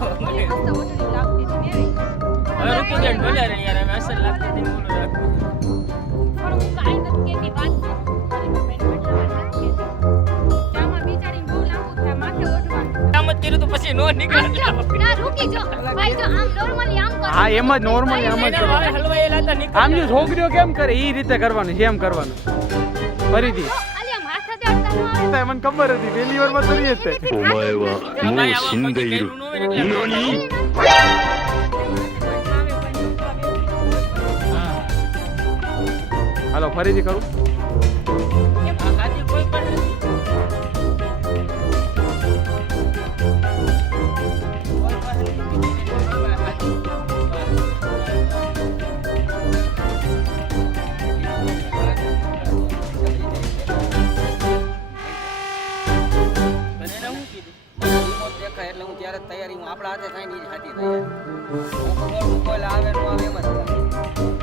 મને મસ્ત ઓટડી લાગતી હતી ને હવે રૂકી જાય ભલે રે યાર હવે અસર લાગતી હતી બોલો રાખું પણ હું કાઈ નથી કેતી વાત મારી બેન એટલા વાત નથી કેતી આમાં બિચારી બહુ લાંબુ થાય માથે ઓઢવાનું આમ જ કર્યું તો પછી નો નીકળે ના રૂકી જો ભાઈ જો આમ નોર્મલી આમ કરો હા એમ જ નોર્મલી આમ જ કરવાનું હલવાયેલા હતા નીકળ આમ જો છોકરીઓ કેમ કરે એ રીતે કરવાનું જેમ કરવાનું ફરીથી ખાલી આમ હાથ સાથે અડતા ન આવે મને ખબર હતી પહેલી વારમાં તો એ જ થાય お前はもう死んでいる。何？ હાલો ફરીથી કરું કોઈ પણ એટલે હું ત્યારે તૈયારી આપણા હાથે થાય ને એ હાથી તૈયારી કોઈ આવે નો આવે એમ જ